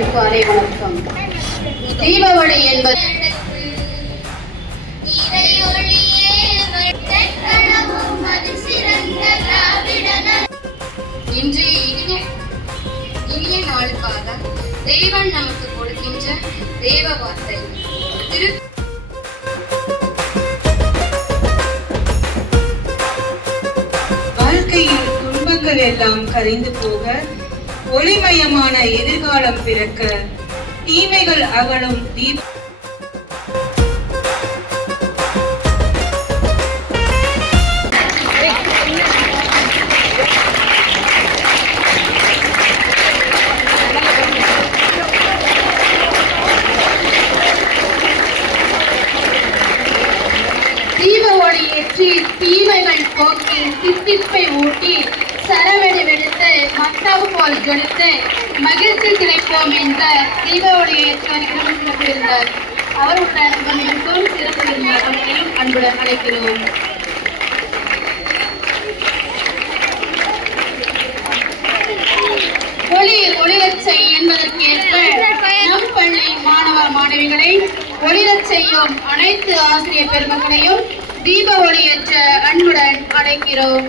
அனைவருக்கும் காலை வணக்கம். தீபாவளி என்பது இன்றைய இனிய நாளுக்காக தேவன் நமக்கு கொடுக்கின்ற தேவ வார்த்தை. வாழ்க்கையில் துன்பங்கள் எல்லாம் கரைந்து போக, ஒளிமயமான எதிர்காலம் பிறக்க, தீமைகள் அகலும் தீப ஒளி ஏற்றி தீமைகள் போக்கி தித்திப்பை ஊட்டி சரவெடி வெடித்து மத்தாவு போல் ஜொலித்து மகிழ்ச்சி கிடைப்போம் என்ற தீப ஒளி ஏற்றவர்களும் சிறப்பிருந்தார். அவருடன் மிகவும் சிறப்பு இருந்தார்களையும் அன்புடன் அழைக்கிறோம். ஒளிரச் செய் என்பதற்கேற்ப நம் பள்ளி மாணவ மாணவிகளை ஒளிரச் செய்யும் அனைத்து ஆசிரியர் பெருமக்களையும் தீப ஒளியேற்ற அன்புடன் அழைக்கிறோம்.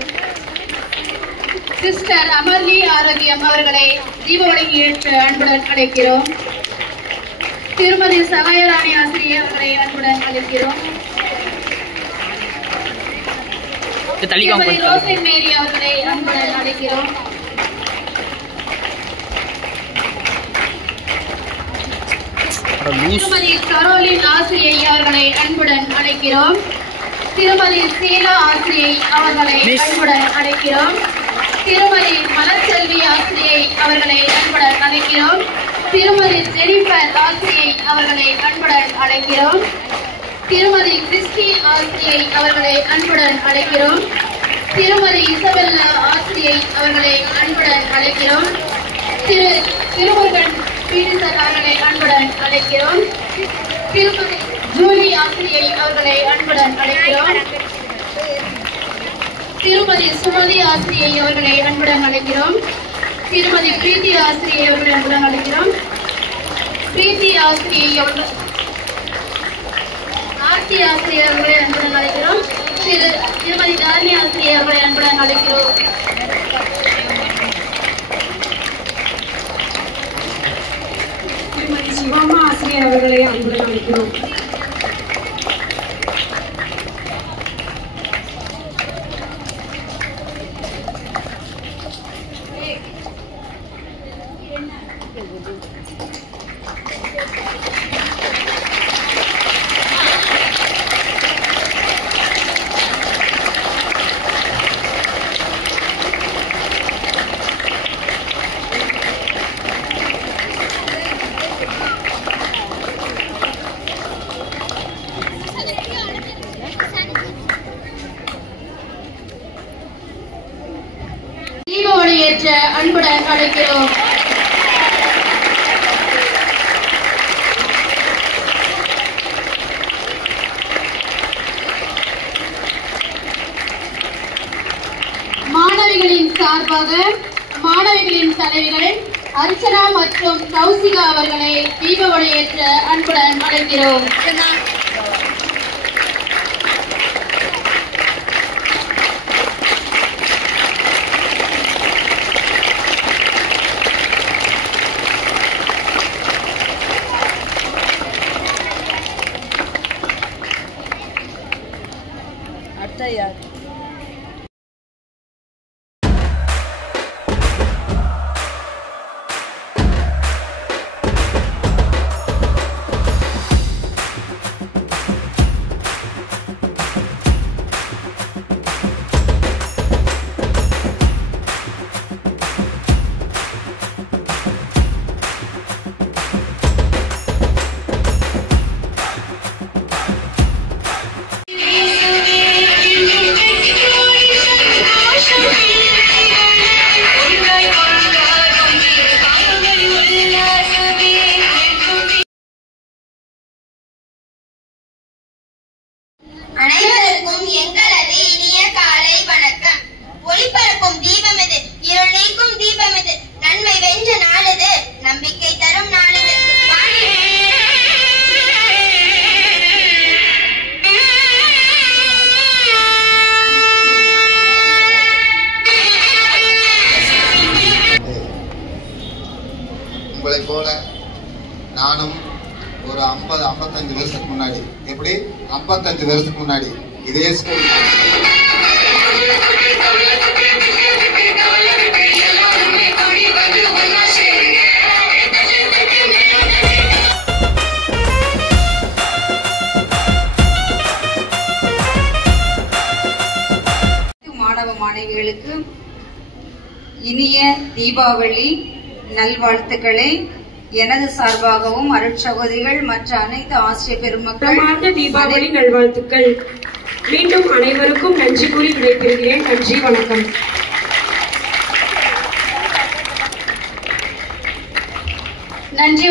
சிஸ்டர் அமர்லி ஆரோக்கியம் அவர்களை தீப ஒளியேற்ற அன்புடன் அழைக்கிறோம். திருமதி சமயராணி ஆசிரியர் அவர்களை அன்புடன் அழைக்கிறோம். திருமதி ரோசன் மேரி அவர்களை அன்புடன் அழைக்கிறோம். திருமதி கரோலின் ஆசிரியை அவர்களை அன்புடன் அழைக்கிறோம். திருமதி சீலா ஆசிரியை அவர்களை அன்புடன் அழைக்கிறோம். திருமதி மலர்செல்வி ஆசிரியை அவர்களை அன்புடன் அழைக்கிறோம். திருமதி ஜெனிஃபர் ஆசிரியை அவர்களை அன்புடன் அழைக்கிறோம். திருமதி கிறிஸ்டி ஆசிரியை அவர்களை அன்புடன் அழைக்கிறோம். திருமதி இசபெல்லா ஆசிரியை அவர்களை அன்புடன் அழைக்கிறோம். திருமுருகன் பீரிசர் அவர்களை அன்புடன் அழைக்கிறோம். திருமதி ஜூலி ஆசிரியை அவர்களை அன்புடன் அழைக்கிறோம். திருமதி சுமதி ஆசிரியை அவர்களை அன்புடன் அழைக்கிறோம். திருமதி பிரீத்தி ஆசிரியை அவர்களை அன்புடன் அழைக்கிறோம். பிரீத்தி ஆசிரியை அவர்கள் ஆர்த்தி ஆசிரியை அவர்களை அன்புடன் அழைக்கிறோம். திருமதி தாரணி ஆசிரியை அவர்களை அன்புடன் அழைக்கிறோம். திருமதி சிவாமா ஆசிரியர் அவர்களை அன்புடன் அழைக்கிறோம். தீப ஒளியேற்ற அன்புடன் அழைக்கிறோம். மாணவிகளின் சார்பாக மாணவிகளின் தலைவிகள் அர்ச்சனா மற்றும் கௌசிகா அவர்களை தீப ஒளியேற்ற அன்புடன் அழைக்கிறோம். நானும் ஒரு 55 வருஷத்துக்கு முன்னாடி, எப்படி 55 வருஷத்துக்கு முன்னாடி இதே ஸ்கூல் மாணவ மாணவிகளுக்கு இனிய தீபாவளி நல்வாழ்த்துக்களை எனது சார்பாகவும் அருட்சகோதரிகள் மற்ற அனைத்து ஆசிரியர் பெருமக்கள் தீபாவளி நல்வாழ்த்துக்கள். மீண்டும் அனைவருக்கும் நன்றி கூறி விடைபெறுகிறேன். நன்றி, வணக்கம். நன்றி.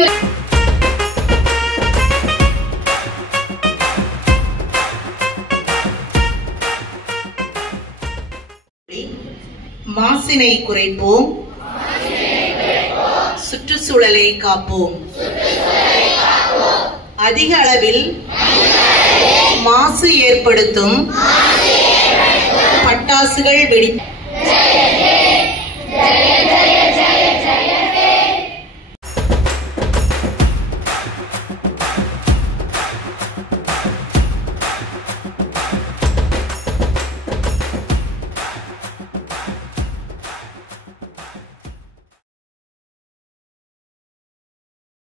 மாசினை குறைப்போம், சுற்றுச்சூழலை காப்போம். அதிக அளவில் மாசு ஏற்படுத்தும் பட்டாசுகள் வெடி